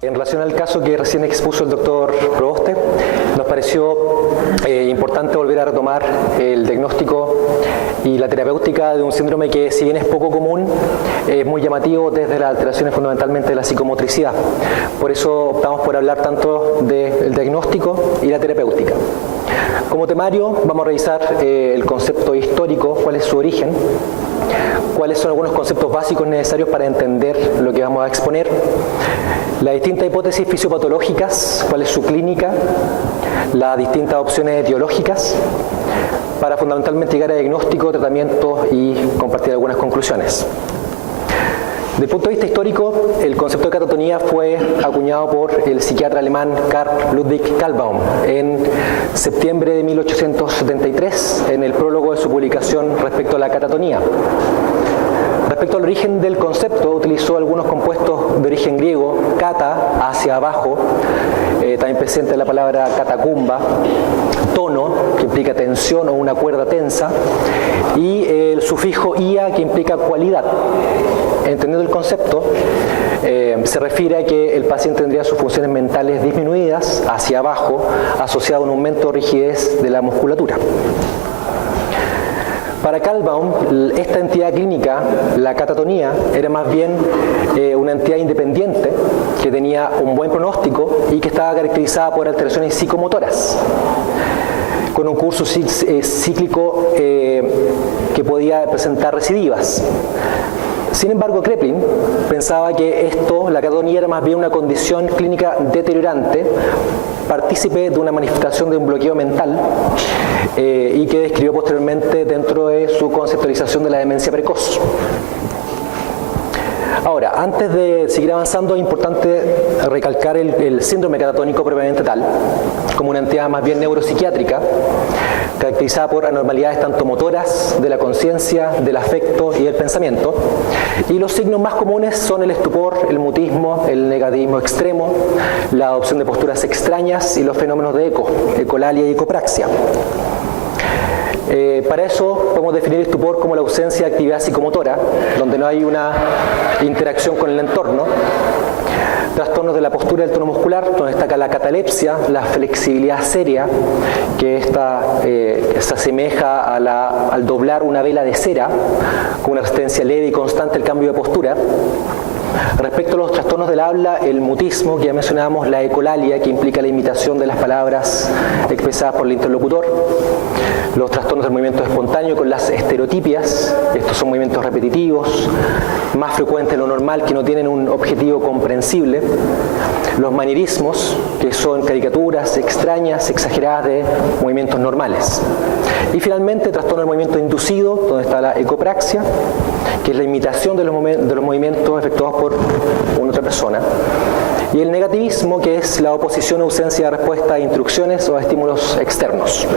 En relación al caso que recién expuso el doctor Proboste, nos pareció importante volver a retomar el diagnóstico y la terapéutica de un síndrome que, si bien es poco común, es muy llamativo desde las alteraciones fundamentalmente de la psicomotricidad. Por eso optamos por hablar tanto del diagnóstico y la terapéutica. Como temario vamos a revisar el concepto histórico, cuál es su origen, cuáles son algunos conceptos básicos necesarios para entender lo que vamos a exponer, las distintas hipótesis fisiopatológicas, cuál es su clínica, las distintas opciones etiológicas, para fundamentalmente llegar a diagnóstico, tratamiento y compartir algunas conclusiones. Desde el punto de vista histórico, el concepto de catatonía fue acuñado por el psiquiatra alemán Karl Ludwig Kahlbaum en septiembre de 1873, en el prólogo de su publicación respecto a la catatonía. Respecto al origen del concepto, utilizó algunos compuestos de origen griego, kata, hacia abajo, también presente la palabra catacumba, tono, que implica tensión o una cuerda tensa, y el sufijo ia, que implica cualidad. Entendiendo el concepto, se refiere a que el paciente tendría sus funciones mentales disminuidas hacia abajo, asociado a un aumento de rigidez de la musculatura. Para Kahlbaum, esta entidad clínica, la catatonía, era más bien una entidad independiente que tenía un buen pronóstico y que estaba caracterizada por alteraciones psicomotoras, con un curso cíclico que podía presentar recidivas. Sin embargo, Kraepelin pensaba que la catatonía era más bien una condición clínica deteriorante, partícipe de una manifestación de un bloqueo mental y que describió posteriormente dentro de su conceptualización de la demencia precoz. Ahora, antes de seguir avanzando, es importante recalcar el síndrome catatónico propiamente tal, como una entidad más bien neuropsiquiátrica, caracterizada por anormalidades tanto motoras, de la conciencia, del afecto y del pensamiento. Y los signos más comunes son el estupor, el mutismo, el negativismo extremo, la adopción de posturas extrañas y los fenómenos de ecolalia y ecopraxia. Para eso podemos definir el estupor como la ausencia de actividad psicomotora, donde no hay una interacción con el entorno. Trastornos de la postura del tono muscular, donde destaca la catalepsia, la flexibilidad seria, que se asemeja al doblar una vela de cera, con una resistencia leve y constante al cambio de postura. Respecto a los trastornos del habla, el mutismo, que ya mencionábamos, la ecolalia, que implica la imitación de las palabras expresadas por el interlocutor, los trastornos del movimiento espontáneo con las estereotipias, estos son movimientos repetitivos, más frecuentes de lo normal, que no tienen un objetivo comprensible, los manierismos, que son caricaturas extrañas, exageradas de movimientos normales. Y finalmente, trastorno del movimiento inducido, donde está la ecopraxia, que es la imitación de los movimientos efectuados por una otra persona. Y el negativismo, que es la oposición o ausencia de respuesta a instrucciones o a estímulos externos.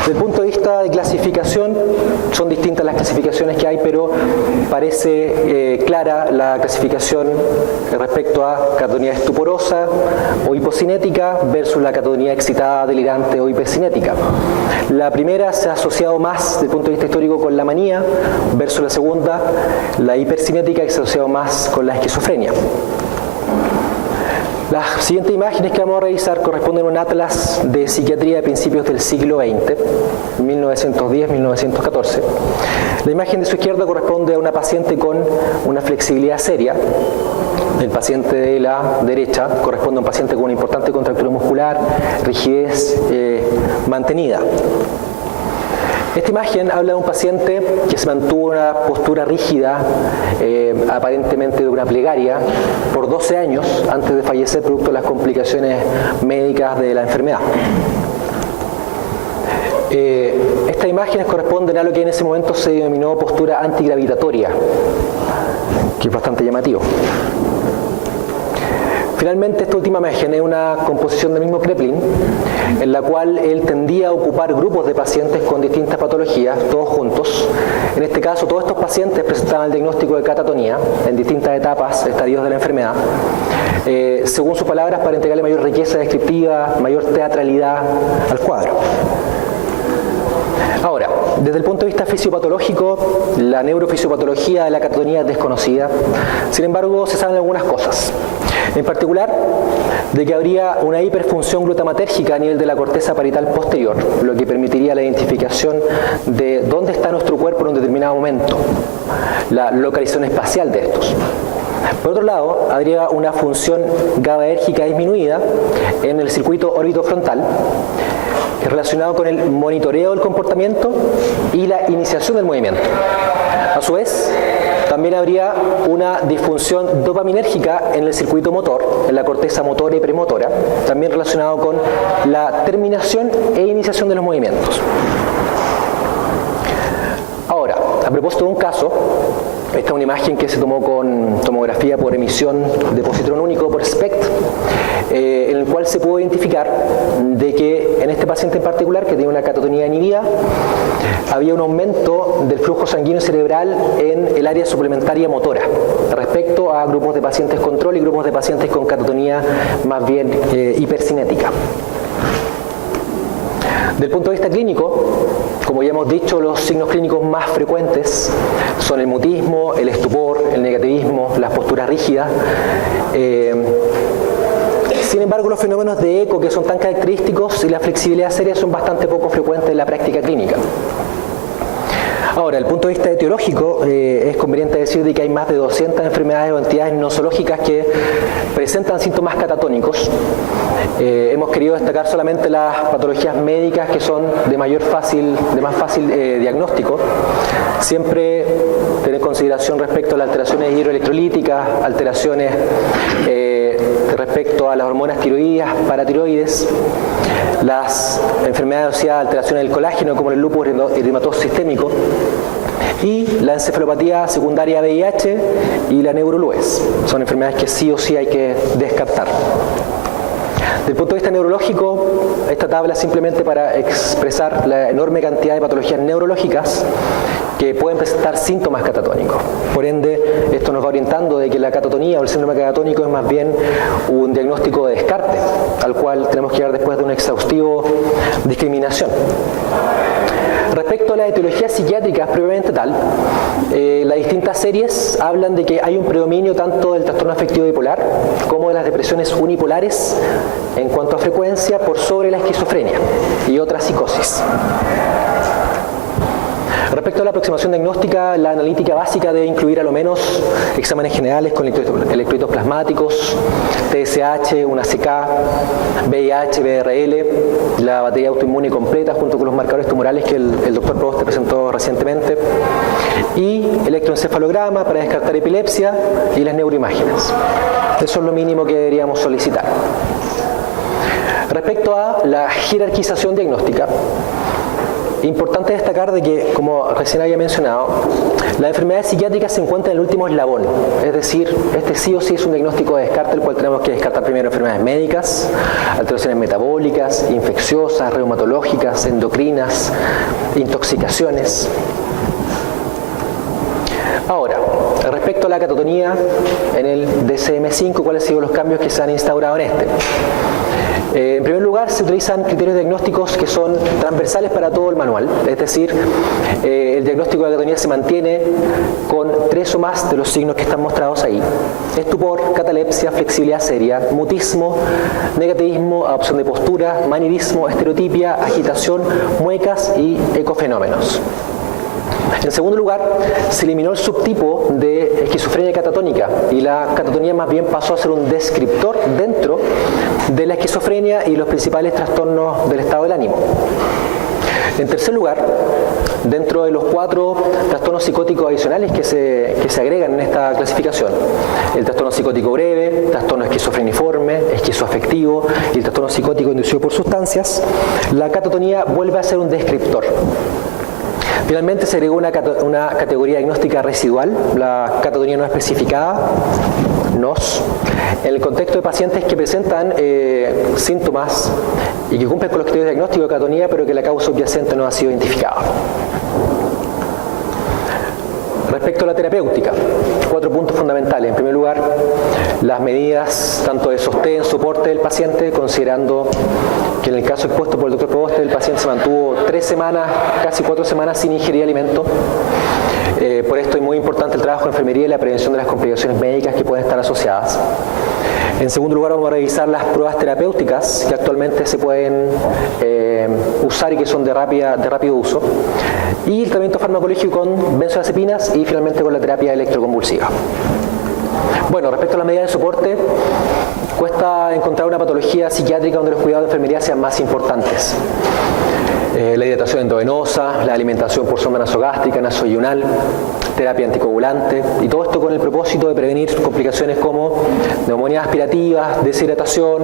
Desde el punto de vista de clasificación, son distintas las clasificaciones que hay, pero parece clara la clasificación respecto a catatonía estuporosa o hipocinética versus la catatonía excitada, delirante o hipercinética. La primera se ha asociado más, desde el punto de vista histórico, con la manía, versus la segunda, la hipercinética, que se ha asociado más con la esquizofrenia. Las siguientes imágenes que vamos a revisar corresponden a un atlas de psiquiatría de principios del siglo XX, 1910-1914. La imagen de su izquierda corresponde a una paciente con una flexibilidad seria. El paciente de la derecha corresponde a un paciente con una importante contractura muscular, rigidez mantenida. Esta imagen habla de un paciente que se mantuvo en una postura rígida, aparentemente de una plegaria, por 12 años antes de fallecer producto de las complicaciones médicas de la enfermedad. Estas imágenes corresponden a lo que en ese momento se denominó postura antigravitatoria, que es bastante llamativo. Finalmente, esta última imagen es una composición del mismo Kraepelin, en la cual él tendía a ocupar grupos de pacientes con distintas patologías, todos juntos. En este caso, todos estos pacientes presentaban el diagnóstico de catatonía en distintas etapas, estadios de la enfermedad, según sus palabras, para entregarle mayor riqueza descriptiva, mayor teatralidad al cuadro. Ahora, desde el punto de vista fisiopatológico, la neurofisiopatología de la catatonía es desconocida. Sin embargo, se saben algunas cosas. En particular, de que habría una hiperfunción glutamatérgica a nivel de la corteza parietal posterior, lo que permitiría la identificación de dónde está nuestro cuerpo en un determinado momento, la localización espacial de estos. Por otro lado, habría una función GABAérgica disminuida en el circuito orbitofrontal, relacionado con el monitoreo del comportamiento y la iniciación del movimiento. A su vez, también habría una disfunción dopaminérgica en el circuito motor, en la corteza motora y premotora, también relacionado con la terminación e iniciación de los movimientos. Ahora, a propósito de un caso, esta es una imagen que se tomó con tomografía por emisión de positrón único por SPECT, en el cual se pudo identificar de que en este paciente en particular, que tiene una catatonía inhibida, había un aumento del flujo sanguíneo cerebral en el área suplementaria motora respecto a grupos de pacientes control y grupos de pacientes con catatonía más bien hipercinética. Del punto de vista clínico, como ya hemos dicho, los signos clínicos más frecuentes son el mutismo, el estupor, el negativismo, las posturas rígidas. Sin embargo, los fenómenos de eco, que son tan característicos, y la flexibilidad seria son bastante poco frecuentes en la práctica clínica. Ahora, desde el punto de vista etiológico, es conveniente decir de que hay más de 200 enfermedades o entidades nosológicas que presentan síntomas catatónicos. Hemos querido destacar solamente las patologías médicas que son de más fácil diagnóstico. Siempre tener consideración respecto a las alteraciones hidroelectrolíticas, alteraciones respecto a las hormonas tiroideas, paratiroides, las enfermedades asociadas a alteraciones del colágeno como el lupus eritematoso sistémico y la encefalopatía secundaria VIH y la neurolues. Son enfermedades que sí o sí hay que descartar. Desde el punto de vista neurológico, esta tabla es simplemente para expresar la enorme cantidad de patologías neurológicas que pueden presentar síntomas catatónicos. Por ende, esto nos va orientando de que la catatonía o el síndrome catatónico es más bien un diagnóstico de descarte, al cual tenemos que llegar después de una exhaustivo discriminación. Respecto a la etiología psiquiátrica propiamente tal, las distintas series hablan de que hay un predominio tanto del trastorno afectivo bipolar como de las depresiones unipolares en cuanto a frecuencia por sobre la esquizofrenia y otras psicosis. Respecto a la aproximación diagnóstica, la analítica básica debe incluir a lo menos exámenes generales con electrolitos plasmáticos, TSH, una CK, VIH, BRL, la batería autoinmune completa junto con los marcadores tumorales que el doctor Proboste presentó recientemente, y electroencefalograma para descartar epilepsia y las neuroimágenes. Eso es lo mínimo que deberíamos solicitar. Respecto a la jerarquización diagnóstica, importante destacar de que, como recién había mencionado, las enfermedades psiquiátricas se encuentran en el último eslabón, es decir, este sí o sí es un diagnóstico de descarte, el cual tenemos que descartar primero enfermedades médicas, alteraciones metabólicas, infecciosas, reumatológicas, endocrinas, intoxicaciones. Ahora, respecto a la catatonía en el DSM-5, ¿cuáles han sido los cambios que se han instaurado en este? En primer lugar, se utilizan criterios diagnósticos que son transversales para todo el manual, es decir, el diagnóstico de catatonía se mantiene con 3 o más de los signos que están mostrados ahí: estupor, catalepsia, flexibilidad seria, mutismo, negativismo, adopción de postura, manirismo, estereotipia, agitación, muecas y ecofenómenos. En segundo lugar, se eliminó el subtipo de esquizofrenia catatónica y la catatonía más bien pasó a ser un descriptor dentro de la esquizofrenia y los principales trastornos del estado del ánimo. En tercer lugar, dentro de los 4 trastornos psicóticos adicionales que se agregan en esta clasificación, el trastorno psicótico breve, trastorno esquizofreniforme, esquizoafectivo y el trastorno psicótico inducido por sustancias, la catatonía vuelve a ser un descriptor. Finalmente se agregó una categoría diagnóstica residual, la catatonía no especificada, NOS, en el contexto de pacientes que presentan síntomas y que cumplen con los criterios diagnósticos de catatonía, pero que la causa subyacente no ha sido identificada. Respecto a la terapéutica, 4 puntos fundamentales. En primer lugar, las medidas tanto de sostén, soporte del paciente, considerando que en el caso expuesto por el doctor Proboste, el paciente se mantuvo 3 semanas, casi 4 semanas sin ingerir alimento. Por esto es muy importante el trabajo de enfermería y la prevención de las complicaciones médicas que pueden estar asociadas. En segundo lugar, vamos a revisar las pruebas terapéuticas que actualmente se pueden usar y que son de rápido uso. Y el tratamiento farmacológico con benzodiazepinas y finalmente con la terapia electroconvulsiva. Bueno, respecto a las medidas de soporte, cuesta encontrar una patología psiquiátrica donde los cuidados de enfermería sean más importantes. La hidratación endovenosa, la alimentación por sonda nasogástrica, nasoyunal, terapia anticoagulante, y todo esto con el propósito de prevenir complicaciones como neumonías aspirativas, deshidratación,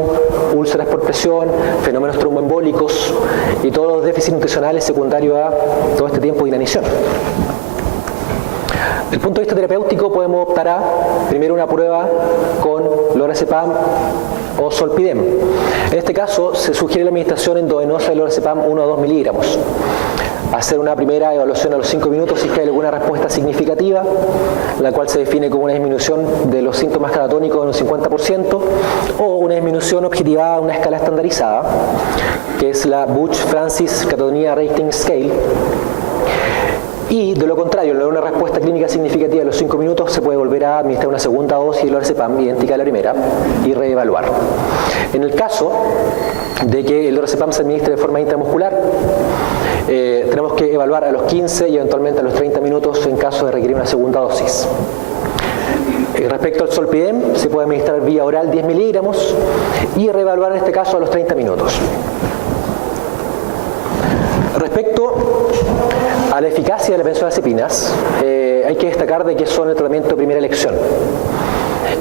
úlceras por presión, fenómenos tromboembólicos y todos los déficits nutricionales secundarios a todo este tiempo de inanición. Desde el punto de vista terapéutico podemos optar a, primero, una prueba con lorazepam o zolpidem. En este caso se sugiere la administración endovenosa de lorazepam 1 a 2 miligramos. Hacer una primera evaluación a los 5 minutos si es que hay alguna respuesta significativa, la cual se define como una disminución de los síntomas catatónicos en un 50% o una disminución objetivada a una escala estandarizada, que es la Buch-Francis Catatonia Rating Scale. Y de lo contrario, al no haber una respuesta clínica significativa en los 5 minutos, se puede volver a administrar una segunda dosis de lorazepam idéntica a la primera y reevaluar. En el caso de que el lorazepam se administre de forma intramuscular, tenemos que evaluar a los 15 y eventualmente a los 30 minutos en caso de requerir una segunda dosis. Respecto al zolpidem, se puede administrar vía oral 10 miligramos y reevaluar en este caso a los 30 minutos. Respecto a la eficacia de las benzodiazepinas, hay que destacar de que son el tratamiento de primera elección.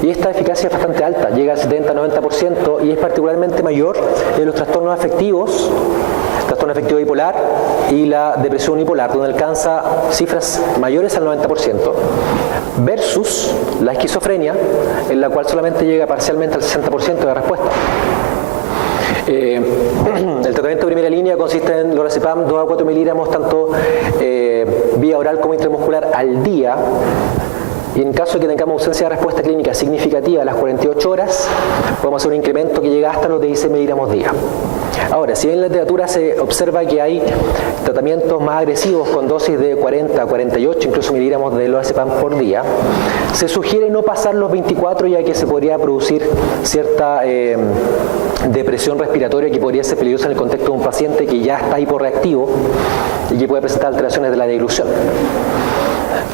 Y esta eficacia es bastante alta, llega al 70-90% y es particularmente mayor en los trastornos afectivos, trastorno afectivo bipolar y la depresión unipolar, donde alcanza cifras mayores al 90%, versus la esquizofrenia, en la cual solamente llega parcialmente al 60% de respuesta. El tratamiento de primera línea consiste en lorazepam 2 a 4 miligramos tanto vía oral como intramuscular al día, y en caso de que tengamos ausencia de respuesta clínica significativa a las 48 horas, podemos hacer un incremento que llega hasta los 16 miligramos día. Ahora, si bien en la literatura se observa que hay tratamientos más agresivos con dosis de 40 a 48 incluso miligramos de lorazepam por día, se sugiere no pasar los 24, ya que se podría producir cierta depresión respiratoria que podría ser peligrosa en el contexto de un paciente que ya está hiporreactivo y que puede presentar alteraciones de la deglución.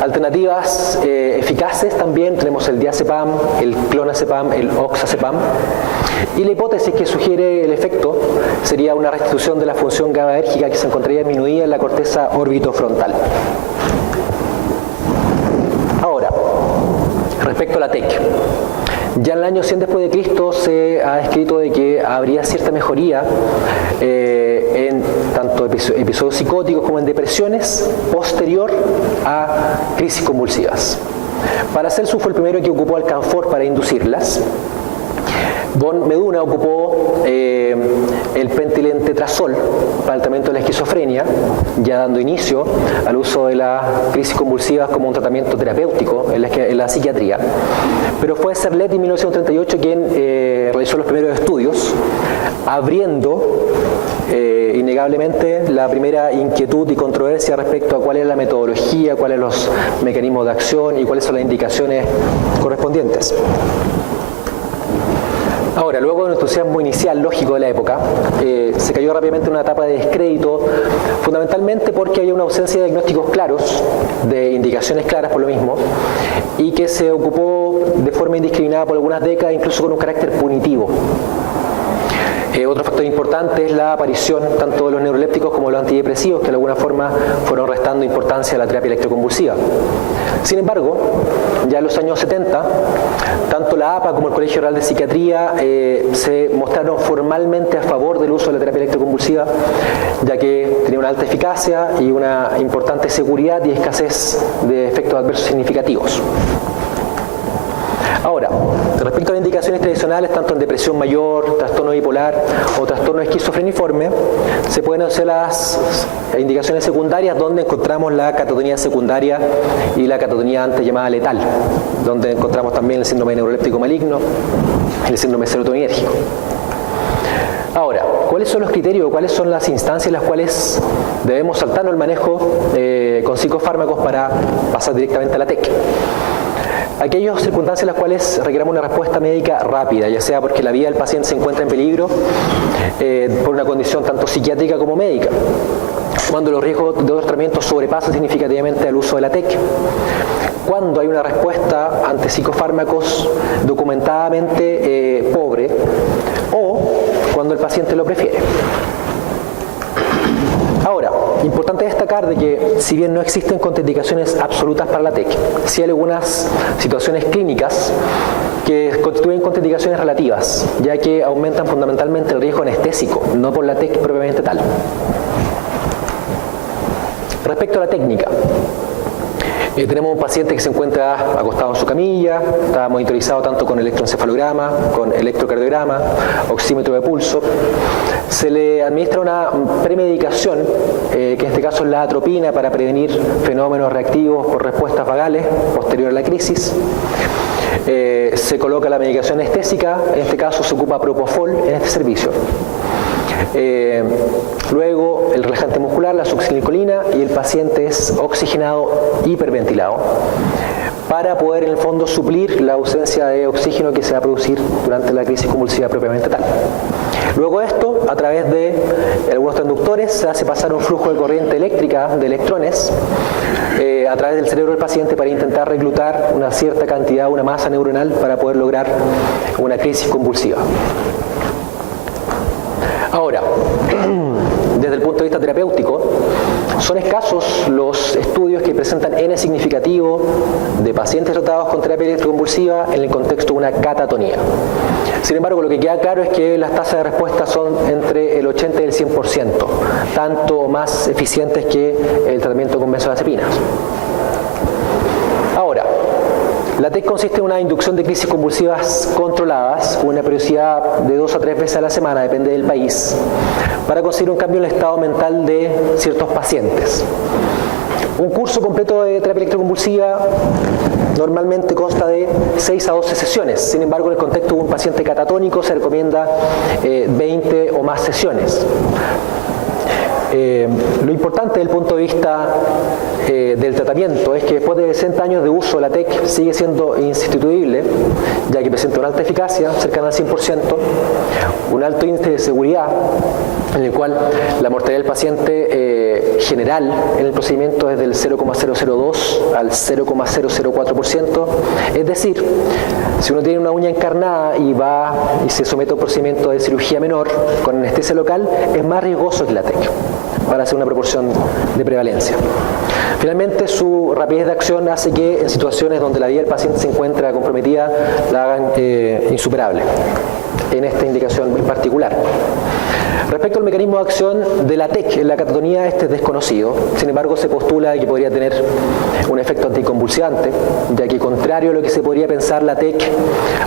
Alternativas eficaces también tenemos el diazepam, el clonazepam, el oxazepam, y la hipótesis que sugiere el efecto sería una restitución de la función GABAérgica que se encontraría disminuida en la corteza orbitofrontal. Ahora, respecto a la TEC, ya en el año 100 después de Cristo se ha descrito de que habría cierta mejoría en tanto episodios psicóticos como en depresiones posterior a crisis convulsivas. Paracelsus fue el primero que ocupó alcanfor para inducirlas. Von Meduna ocupó el pentilentretrazol para el tratamiento de la esquizofrenia, ya dando inicio al uso de las crisis convulsivas como un tratamiento terapéutico en la psiquiatría. Pero fue Serlet en 1938 quien realizó los primeros estudios, abriendo innegablemente la primera inquietud y controversia respecto a cuál es la metodología, cuáles son los mecanismos de acción y cuáles son las indicaciones correspondientes. Ahora, luego del entusiasmo inicial lógico de la época, se cayó rápidamente en una etapa de descrédito, fundamentalmente porque había una ausencia de diagnósticos claros, de indicaciones claras por lo mismo, y que se ocupó de forma indiscriminada por algunas décadas, incluso con un carácter punitivo. Otro factor importante es la aparición tanto de los neurolépticos como de los antidepresivos, que de alguna forma fueron restando importancia a la terapia electroconvulsiva. Sin embargo, ya en los años 70, tanto la APA como el Colegio Real de Psiquiatría se mostraron formalmente a favor del uso de la terapia electroconvulsiva, ya que tenía una alta eficacia y una importante seguridad y escasez de efectos adversos significativos. Ahora, respecto a la las indicaciones tradicionales, tanto en depresión mayor, trastorno bipolar o trastorno esquizofreniforme, se pueden hacer las indicaciones secundarias, donde encontramos la catatonía secundaria y la catatonía antes llamada letal, donde encontramos también el síndrome neuroléptico maligno y el síndrome serotoninérgico. Ahora, ¿cuáles son los criterios, cuáles son las instancias en las cuales debemos saltarnos el manejo con psicofármacos para pasar directamente a la TEC? Aquellas circunstancias en las cuales requeramos una respuesta médica rápida, ya sea porque la vida del paciente se encuentra en peligro por una condición tanto psiquiátrica como médica, cuando los riesgos de otros tratamientos sobrepasan significativamente el uso de la TEC, cuando hay una respuesta ante psicofármacos documentadamente pobre, o cuando el paciente lo prefiere. Ahora, importante destacar de que si bien no existen contraindicaciones absolutas para la TEC, sí hay algunas situaciones clínicas que constituyen contraindicaciones relativas, ya que aumentan fundamentalmente el riesgo anestésico, no por la TEC propiamente tal. Respecto a la técnica, tenemos un paciente que se encuentra acostado en su camilla, está monitorizado tanto con electroencefalograma, con electrocardiograma, oxímetro de pulso. Se le administra una premedicación, que en este caso es la atropina, para prevenir fenómenos reactivos por respuestas vagales posterior a la crisis. Se coloca la medicación anestésica, en este caso se ocupa propofol en este servicio. Luego el relajante muscular, la succinilcolina, y el paciente es oxigenado hiperventilado para poder en el fondo suplir la ausencia de oxígeno que se va a producir durante la crisis convulsiva propiamente tal. Luego de esto, a través de algunos transductores, se hace pasar un flujo de corriente eléctrica de electrones a través del cerebro del paciente para intentar reclutar una cierta cantidad, una masa neuronal para poder lograr una crisis convulsiva. Ahora, desde el punto de vista terapéutico, son escasos los estudios que presentan N significativo de pacientes tratados con terapia electroconvulsiva en el contexto de una catatonía. Sin embargo, lo que queda claro es que las tasas de respuesta son entre el 80 y el 100%, tanto más eficientes que el tratamiento con benzodiazepinas. Ahora, la TEC consiste en una inducción de crisis convulsivas controladas con una periodicidad de 2 a 3 veces a la semana, depende del país, para conseguir un cambio en el estado mental de ciertos pacientes. Un curso completo de terapia electroconvulsiva normalmente consta de 6 a 12 sesiones. Sin embargo, en el contexto de un paciente catatónico se recomienda 20 o más sesiones. Lo importante desde el punto de vista del tratamiento es que después de 60 años de uso la TEC sigue siendo insustituible, ya que presenta una alta eficacia, cercana al 100%, un alto índice de seguridad, en el cual la mortalidad del paciente general en el procedimiento es del 0,002 al 0,004%, es decir, si uno tiene una uña encarnada y va y se somete a un procedimiento de cirugía menor con anestesia local, es más riesgoso que la TEC, para hacer una proporción de prevalencia. Finalmente, su rapidez de acción hace que en situaciones donde la vida del paciente se encuentra comprometida, la hagan insuperable, en esta indicación en particular. Respecto al mecanismo de acción de la TEC en la catatonía, este es desconocido. Sin embargo, se postula que podría tener un efecto anticonvulsivante, ya que contrario a lo que se podría pensar, la TEC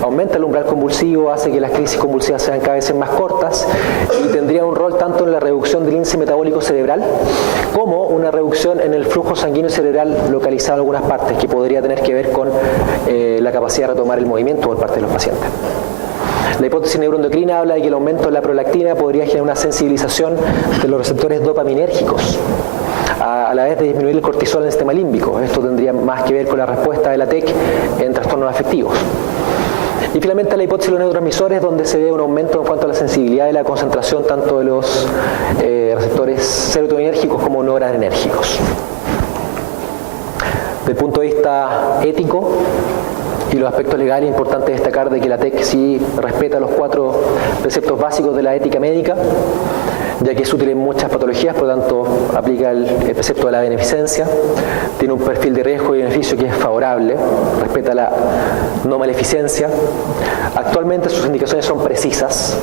aumenta el umbral convulsivo, hace que las crisis convulsivas sean cada vez más cortas y tendría un rol tanto en la reducción del índice metabólico cerebral como una reducción en el flujo sanguíneo cerebral localizado en algunas partes, que podría tener que ver con la capacidad de retomar el movimiento por parte de los pacientes. La hipótesis neuroendocrina habla de que el aumento de la prolactina podría generar una sensibilización de los receptores dopaminérgicos, a la vez de disminuir el cortisol en el sistema límbico. Esto tendría más que ver con la respuesta de la TEC en trastornos afectivos. Y finalmente la hipótesis de los neurotransmisores, donde se ve un aumento en cuanto a la sensibilidad y la concentración tanto de los receptores serotoninérgicos como noradrenérgicos. Desde el punto de vista ético y los aspectos legales, es importante destacar de que la TEC sí respeta los 4 preceptos básicos de la ética médica, ya que es útil en muchas patologías, por lo tanto aplica el precepto de la beneficencia, tiene un perfil de riesgo y beneficio que es favorable, respeta la no maleficencia. Actualmente sus indicaciones son precisas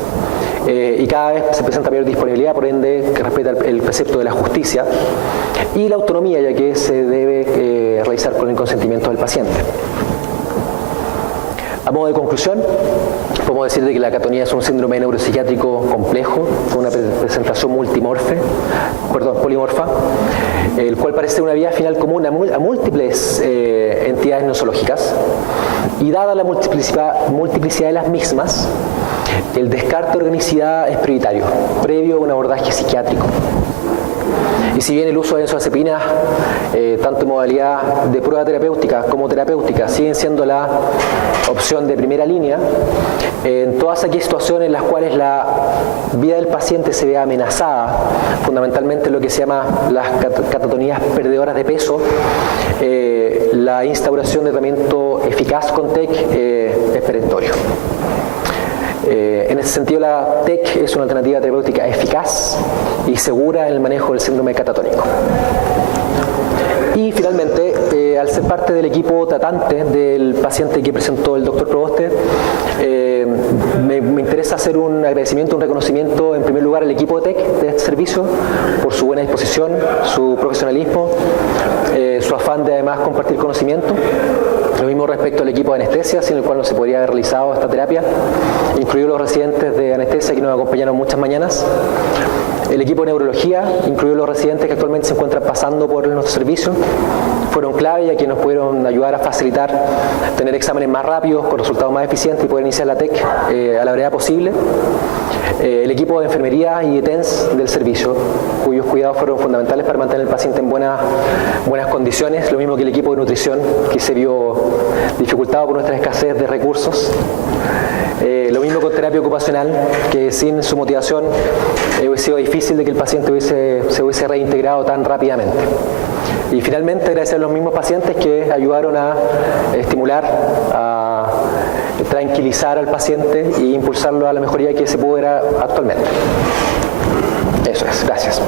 y cada vez se presenta mayor disponibilidad, por ende que respeta el precepto de la justicia y la autonomía, ya que se debe realizar con el consentimiento del paciente. A modo de conclusión, podemos decir de que la catonía es un síndrome neuropsiquiátrico complejo, con una presentación polimorfa, el cual parece ser una vía final común a múltiples entidades nosológicas, y dada la multiplicidad de las mismas, el descarte de organicidad es prioritario, previo a un abordaje psiquiátrico. Y si bien el uso de benzodiazepinas, tanto en modalidad de prueba terapéutica como terapéutica, siguen siendo la opción de primera línea, en todas aquellas situaciones en las cuales la vida del paciente se ve amenazada, fundamentalmente lo que se llama las catatonías perdedoras de peso, la instauración de tratamiento eficaz con TEC es perentorio. En ese sentido, la TEC es una alternativa terapéutica eficaz y segura en el manejo del síndrome catatónico. Y finalmente, al ser parte del equipo tratante del paciente que presentó el doctor Proboste, me interesa hacer un agradecimiento, un reconocimiento en primer lugar al equipo de TEC de este servicio por su buena disposición, su profesionalismo, su afán de además compartir conocimiento. Lo mismo respecto al equipo de anestesia, sin el cual no se podría haber realizado esta terapia, incluidos los residentes de anestesia que nos acompañaron muchas mañanas. El equipo de neurología, incluidos los residentes que actualmente se encuentran pasando por nuestro servicio, fueron clave ya que nos pudieron ayudar a facilitar tener exámenes más rápidos, con resultados más eficientes y poder iniciar la TEC a la brevedad posible. El equipo de enfermería y de TENS del servicio, cuyos cuidados fueron fundamentales para mantener al paciente en buenas condiciones, lo mismo que el equipo de nutrición, que se vio dificultado por nuestra escasez de recursos. Lo mismo con terapia ocupacional, que sin su motivación hubiese sido difícil de que el paciente se hubiese reintegrado tan rápidamente. Y finalmente agradecer a los mismos pacientes que ayudaron a estimular, a tranquilizar al paciente e impulsarlo a la mejoría que se pudo ver actualmente. Eso es, gracias.